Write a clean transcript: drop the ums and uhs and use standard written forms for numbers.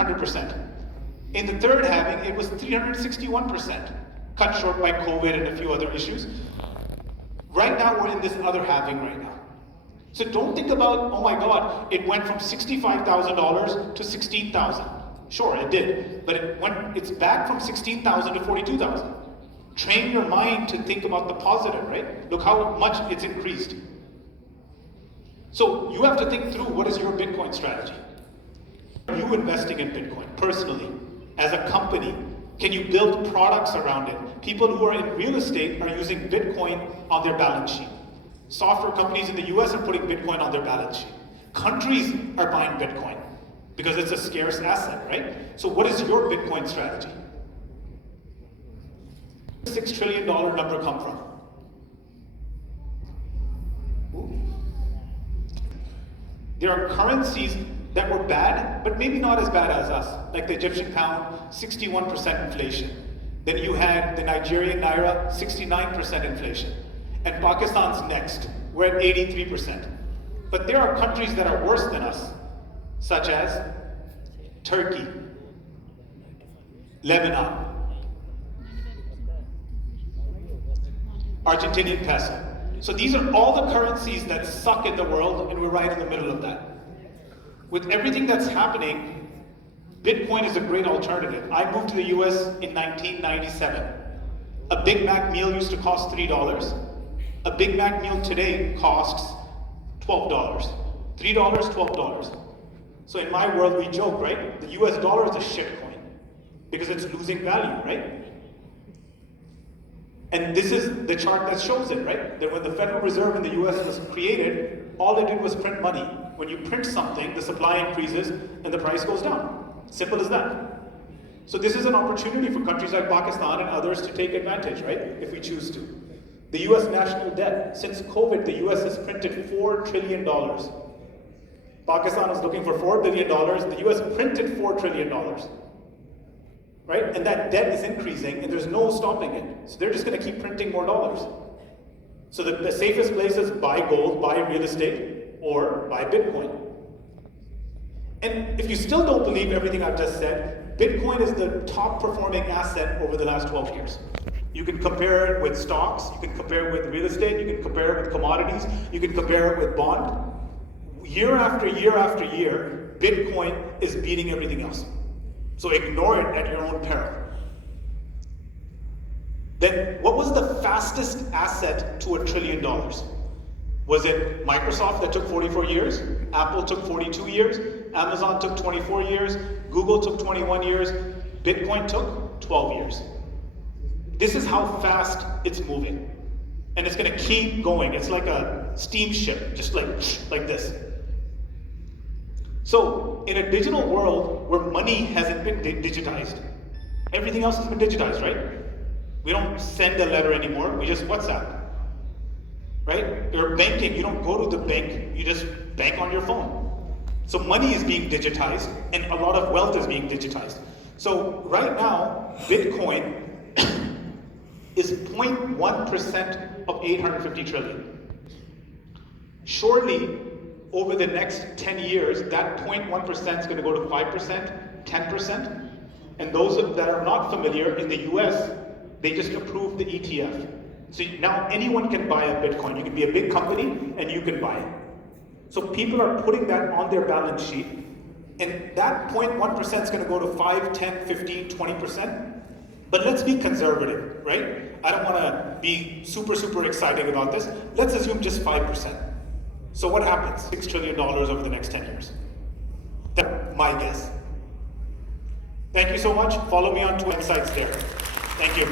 100%. In the third halving, it was 361%, cut short by COVID and a few other issues. Right now, we're in this other halving right now. So don't think about, oh my God, it went from $65,000 to $16,000. Sure, it did, but it's back from $16,000 to $42,000. Train your mind to think about the positive, right? Look how much it's increased. So you have to think through, what is your Bitcoin strategy? Are you investing in Bitcoin personally? As a company, can you build products around it? People who are in real estate are using Bitcoin on their balance sheet. Software companies in the US are putting Bitcoin on their balance sheet. Countries are buying Bitcoin because it's a scarce asset, right? So what is your Bitcoin strategy? Where does the $6 trillion number come from? There are currencies that were bad, but maybe not as bad as us, like the Egyptian pound, 61% inflation. Then you had the Nigerian naira, 69% inflation. And Pakistan's next, we're at 83%. But there are countries that are worse than us, such as Turkey, Lebanon, Argentinian peso. So these are all the currencies that suck in the world, and we're right in the middle of that. With everything that's happening, Bitcoin is a great alternative. I moved to the US in 1997. A Big Mac meal used to cost $3. A Big Mac meal today costs $12. $3, $12. So in my world, we joke, right? The US dollar is a shit coin because it's losing value, right? And this is the chart that shows it, right? That when the Federal Reserve in the US was created, all it did was print money. When you print something, the supply increases and the price goes down. Simple as that. So this is an opportunity for countries like Pakistan and others to take advantage, right? If we choose to. The US national debt, since COVID, the US has printed $4 trillion. Pakistan was looking for $4 billion, the US printed $4 trillion. Right? And that debt is increasing and there's no stopping it. So they're just going to keep printing more dollars. So the safest place is buy gold, buy real estate, or buy Bitcoin. And if you still don't believe everything I've just said, Bitcoin is the top performing asset over the last 12 years. You can compare it with stocks, you can compare it with real estate, you can compare it with commodities, you can compare it with bond. Year after year after year, Bitcoin is beating everything else. So ignore it at your own peril. Then what was the fastest asset to $1 trillion? Was it Microsoft that took 44 years? Apple took 42 years? Amazon took 24 years? Google took 21 years? Bitcoin took 12 years. This is how fast it's moving. And it's going to keep going. It's like a steamship, just like this. So, in a digital world where money hasn't been digitized, everything else has been digitized, right? We don't send a letter anymore, we just WhatsApp, right? Or banking, you don't go to the bank, you just bank on your phone. So money is being digitized, and a lot of wealth is being digitized. So right now, Bitcoin is 0.1% of 850 trillion. Surely, over the next 10 years, that 0.1% is going to go to 5%, 10%. And those that are not familiar, in the US, they just approved the ETF. So now anyone can buy a Bitcoin. You can be a big company and you can buy it. So people are putting that on their balance sheet. And that 0.1% is going to go to 5, 10, 15, 20%. But let's be conservative, right? I don't want to be super excited about this. Let's assume just 5%. So what happens? $6 trillion over the next 10 years. That's my guess. Thank you so much. Follow me on two websites there. Thank you.